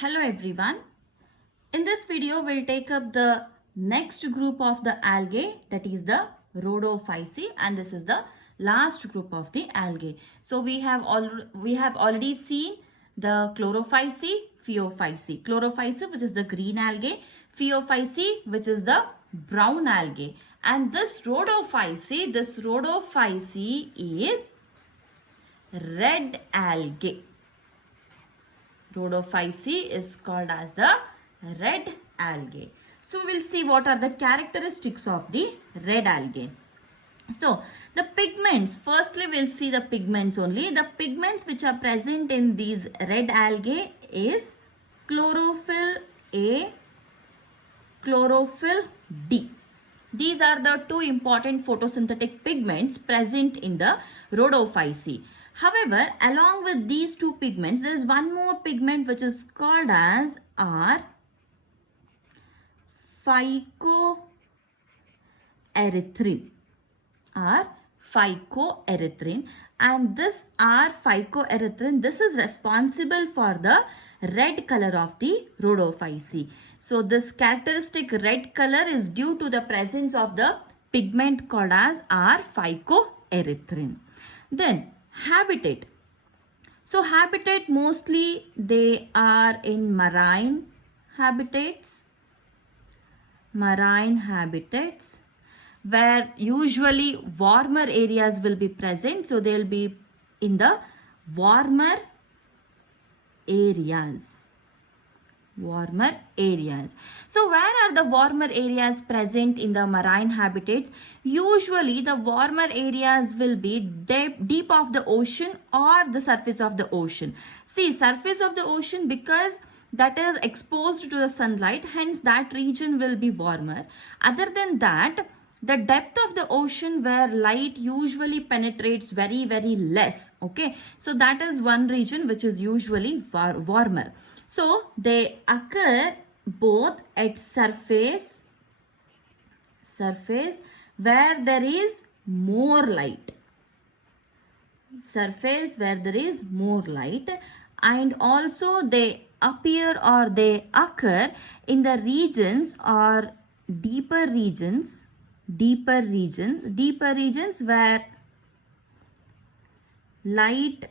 Hello everyone. In this video, we'll take up the next group of the algae, that is the RHODOPHYCEAE, and this is the last group of the algae. So we have already seen the chlorophyceae, phaeophyceae. Chlorophyceae, which is the green algae, phaeophyceae, which is the brown algae, and this RHODOPHYCEAE is red algae. RHODOPHYCEAE is called as the red algae. So we'll see what are the characteristics of the red algae. So the pigments, firstly we'll see the pigments only. The pigments which are present in these red algae is chlorophyll A, chlorophyll D. These are the two important photosynthetic pigments present in the RHODOPHYCEAE. However, along with these two pigments, there is one more pigment which is called as R-phycoerythrin. R-phycoerythrin, and this R-phycoerythrin, this is responsible for the red color of the RHODOPHYCEAE. So this characteristic red color is due to the presence of the pigment called as R-phycoerythrin. Then habitat. So habitat, mostly they are in marine habitats, where usually warmer areas will be present. So they will be in the warmer areas. So where are the warmer areas present in the marine habitats? Usually the warmer areas will be deep of the ocean or the surface of the ocean. See, surface of the ocean, because that is exposed to the sunlight, hence that region will be warmer. Other than that, the depth of the ocean where light usually penetrates very less. Okay, so that is one region which is usually warmer. So they occur both at surface where there is more light, and also they appear or they occur in the regions or deeper regions where light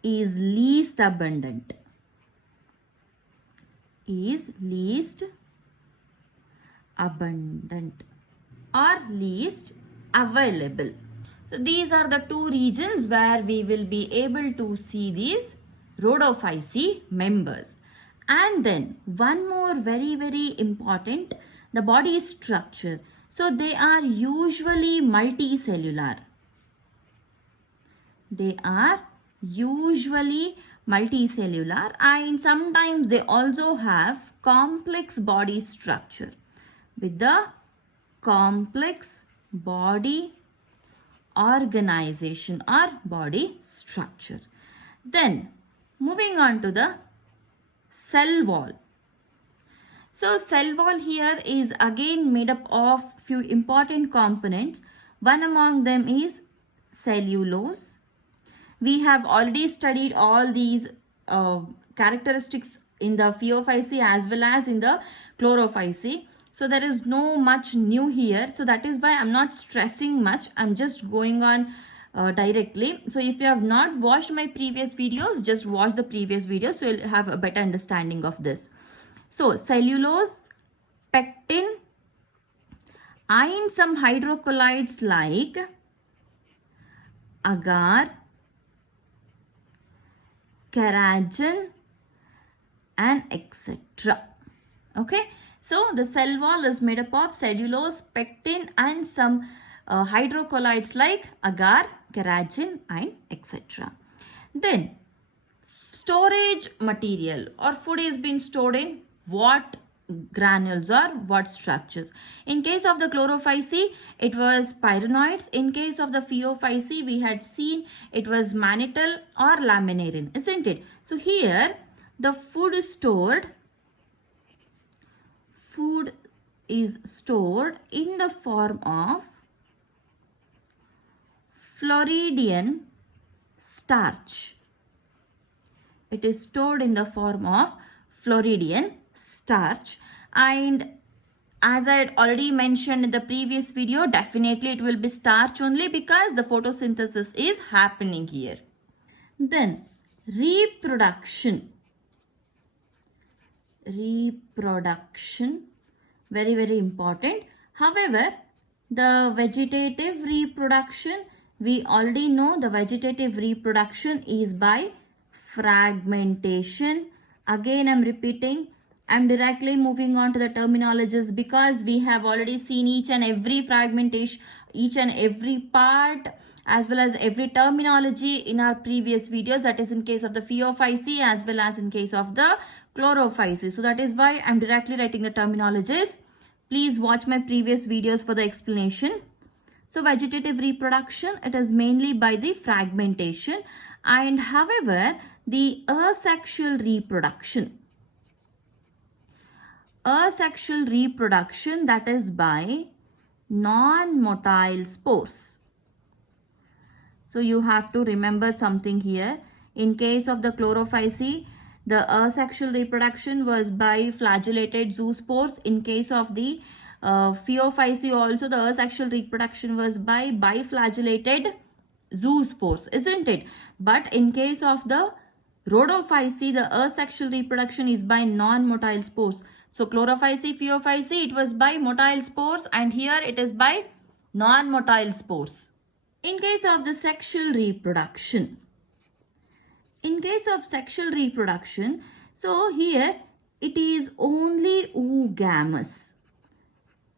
is least abundant, or least available. So these are the two regions where we will be able to see these RHODOPHYCEAE members. And then one more very important, the body structure. So they are usually multicellular. And sometimes they also have complex body structure with the complex body organization or body structure. Then moving on to the cell wall. So cell wall here is again made up of few important components. One among them is cellulose. We have already studied all these characteristics in the phaeophyceae as well as in the chlorophyceae. So there is no much new here. So that is why I'm not stressing much. I'm just going on directly. So if you have not watched my previous videos, just watch the previous videos so you'll have a better understanding of this. So cellulose, pectin, and some hydrocolloids like agar, keratin, and etc. Okay, so the cell wall is made up of cellulose, pectin, and some hydrocolloids like agar, keratin, and etc. Then storage material or food is being stored in what granules or what structures. In case of the chlorophyceae, it was pyronoids. In case of the phaeophyceae, we had seen it was mannitol or laminarin, isn't it? So here the food is stored in the form of Floridian starch. It is stored in the form of Floridian starch. And as I had already mentioned in the previous video, definitely it will be starch only because the photosynthesis is happening here. Then reproduction. Reproduction, very, very important. However, the vegetative reproduction, we already know the vegetative reproduction is by fragmentation. Again, I'm repeating, I'm directly moving on to the terminologies because we have already seen each and every fragmentation, each and every part as well as every terminology in our previous videos. That is in case of the Phaeophyceae as well as in case of the Chlorophyceae. So that is why I'm directly writing the terminologies. Please watch my previous videos for the explanation. So vegetative reproduction, it is mainly by the fragmentation, and however the asexual reproduction, that is by non-motile spores. So you have to remember something here. In case of the Chlorophyceae, the asexual reproduction was by flagellated zoospores. In case of the Phaeophyceae also, the asexual reproduction was by biflagellated zoospores, isn't it? But in case of the RHODOPHYCEAE, the asexual reproduction is by non-motile spores. So Chlorophyceae, Phaeophyceae, it was by motile spores, and here it is by non-motile spores. In case of the sexual reproduction, so here it is only oogamous.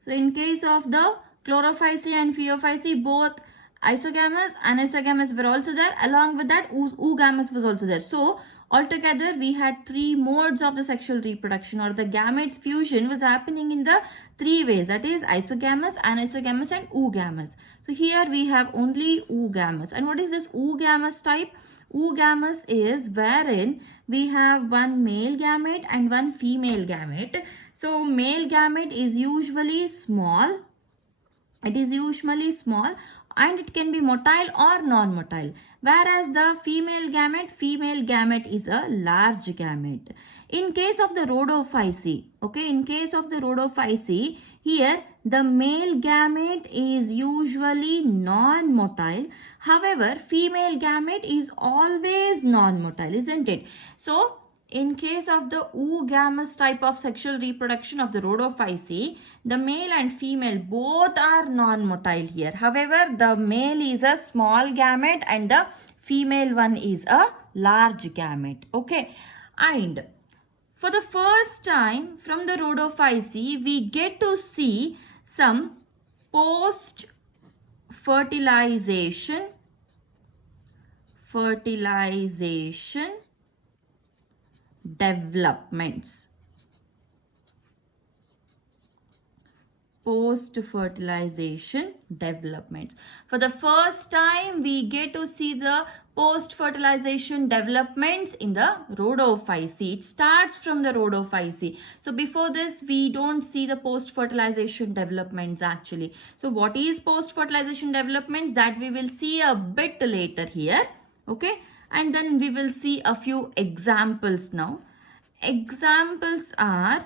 So in case of the Chlorophyceae and Phaeophyceae, both isogamous and anisogamous were also there. Along with that, oogamous was also there. So altogether, we had three modes of the sexual reproduction, or the gametes fusion was happening in the three ways. That is isogamous, anisogamous and oogamous. So here we have only oogamous. And what is this oogamous type? Oogamous is wherein we have one male gamete and one female gamete. So male gamete is usually small. It is usually small and it can be motile or non-motile. Whereas the female gamete is a large gamete. In case of the RHODOPHYCEAE, here the male gamete is usually non-motile. However, female gamete is always non-motile, isn't it? So, in case of the oogamous type of sexual reproduction of the RHODOPHYCEAE, the male and female both are non-motile here. However, the male is a small gamete and the female one is a large gamete. Okay, and for the first time from the RHODOPHYCEAE, we get to see some post-fertilization developments. Post-fertilization developments. For the first time, we get to see the post-fertilization developments in the RHODOPHYCEAE. It starts from the RHODOPHYCEAE. So before this, we don't see the post-fertilization developments actually. So what is post-fertilization developments? That we will see a bit later here. Okay. And then we will see a few examples now. Examples are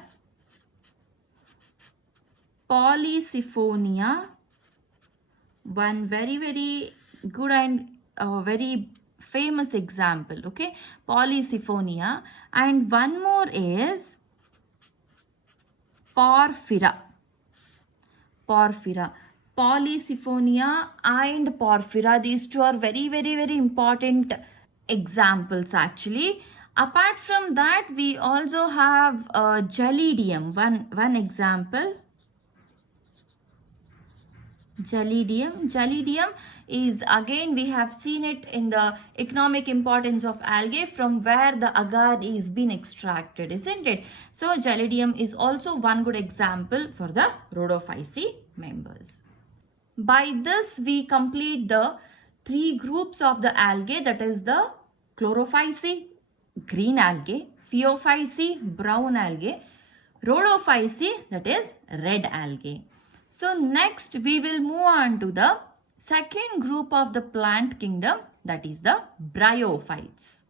Polysiphonia, one very, very good and very famous example. Okay, Polysiphonia, and one more is Porphyra. Polysiphonia and Porphyra, these two are very, very, very important examples actually. Apart from that, we also have Gelidium, one example. Gelidium is, again, we have seen it in the economic importance of algae, from where the agar is being extracted, isn't it? So Gelidium is also one good example for the RHODOPHYCEAE members. By this, we complete the three groups of the algae, that is the Chlorophyceae, green algae, Phaeophyceae, brown algae, RHODOPHYCEAE, that is red algae. So next we will move on to the second group of the plant kingdom, that is the bryophytes.